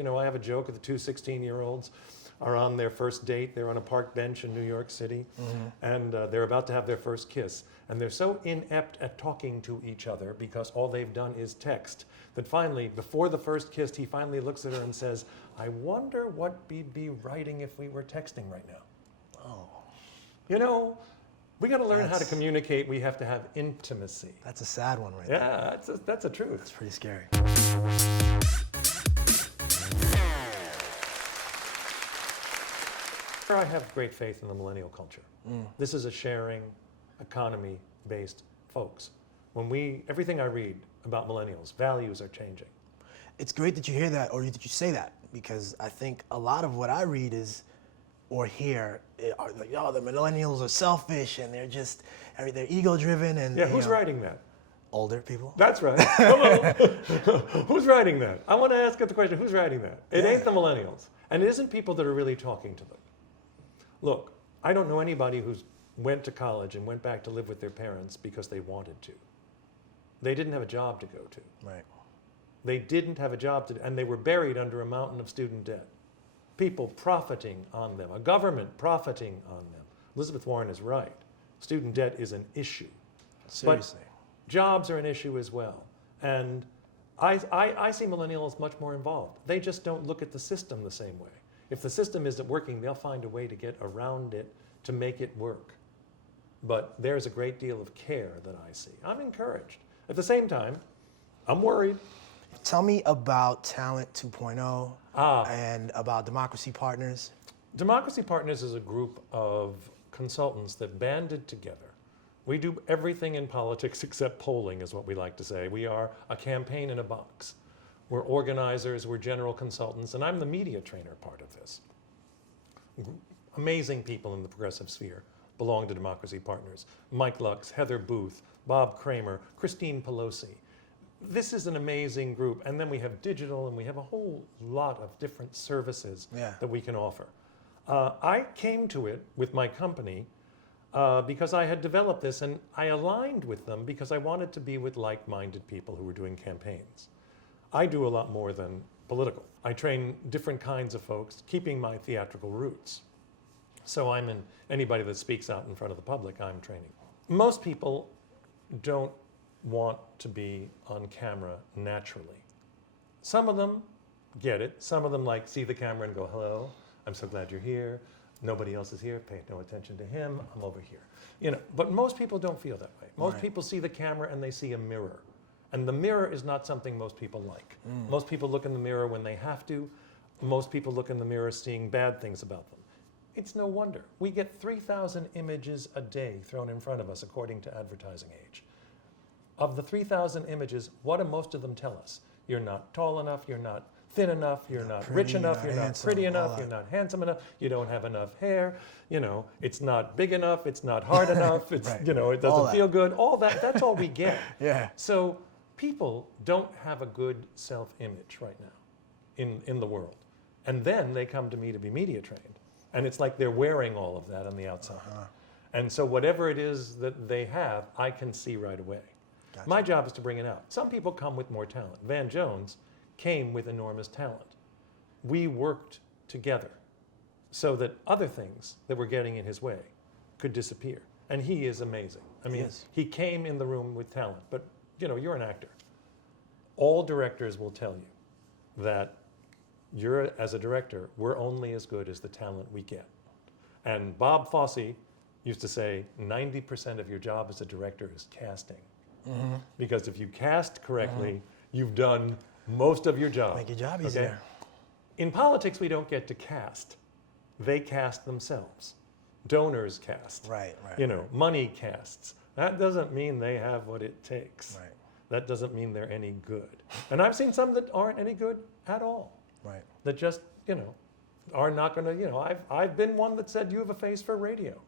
You know, I have a joke of the two 16-year-olds are on their first date. They're on a park bench in New York City, and they're about to have their first kiss. And they're so inept at talking to each other because all they've done is text that finally, before the first kiss, he finally looks at her and says, I wonder what we'd be writing if we were texting right now. Oh. You know, we got to learn how to communicate. We have to have intimacy. That's a sad one right there. Yeah, that's a truth. That's pretty scary. I have great faith in the millennial culture. This is a sharing, economy-based folks. Everything I read about millennials, values are changing. It's great that you hear that, or that you say that, because I think a lot of what I read is, or hear, are like, oh, the millennials are selfish and they're just, they're ego-driven and Yeah, who's writing that? Older people. That's right. Hello. Who's writing that? I want to ask the question, who's writing that? It ain't the millennials. And it isn't people that are really talking to them. Look, I don't know anybody who's went to college and went back to live with their parents because they wanted to. They didn't have a job to go to. Right. They didn't have a job to, and they were buried under a mountain of student debt. People profiting on them, a government profiting on them. Elizabeth Warren is right. Student debt is an issue. Seriously. But jobs are an issue as well. And I see millennials much more involved. They just don't look at the system the same way. If the system isn't working, they'll find a way to get around it to make it work. But there's a great deal of care that I see. I'm encouraged. At the same time, I'm worried. Tell me about Talent 2.0 and about Democracy Partners. Democracy Partners is a group of consultants that banded together. We do everything in politics except polling, is what we like to say. We are a campaign in a box. We're organizers, we're general consultants, and I'm the media trainer part of this. Amazing people in the progressive sphere belong to Democracy Partners. Mike Lux, Heather Booth, Bob Kramer, Christine Pelosi. This is an amazing group. And then we have digital, and we have a whole lot of different services that we can offer. I came to it with my company because I had developed this, and I aligned with them because I wanted to be with like-minded people who were doing campaigns. I do a lot more than political. I train different kinds of folks, keeping my theatrical roots. So anybody that speaks out in front of the public, I'm training. Most people don't want to be on camera naturally. Some of them get it. Some of them see the camera and go, hello, I'm so glad you're here. Nobody else is here, pay no attention to him, I'm over here. You know, but most people don't feel that way. Most people see the camera and they see a mirror. And the mirror is not something most people like. Most people look in the mirror when they have to. Most people look in the mirror seeing bad things about them. It's no wonder. We get 3,000 images a day thrown in front of us according to Advertising Age. Of the 3,000 images, what do most of them tell us? You're not tall enough, you're not thin enough, you're not rich enough, you're not pretty enough, you're not handsome enough, you don't have enough hair, you know, it's not big enough, it's not hard enough, it's, you know, it doesn't feel good, all that, that's all we get. So people don't have a good self-image right now in the world. And then they come to me to be media trained. And it's like they're wearing all of that on the outside. And so whatever it is that they have, I can see right away. Gotcha. My job is to bring it out. Some people come with more talent. Van Jones came with enormous talent. We worked together so that other things that were getting in his way could disappear. And he is amazing. I mean, he came in the room with talent, but you know, you're an actor. All directors will tell you that as a director, we're only as good as the talent we get. And Bob Fosse used to say, 90% of your job as a director is casting. Because if you cast correctly, you've done most of your job. Make your job easier. In politics, we don't get to cast. They cast themselves. Donors cast. You know, money casts. That doesn't mean they have what it takes. That doesn't mean they're any good. And I've seen some that aren't any good at all. That just, you know, are not going to, you know, I've been one that said you have a face for radio.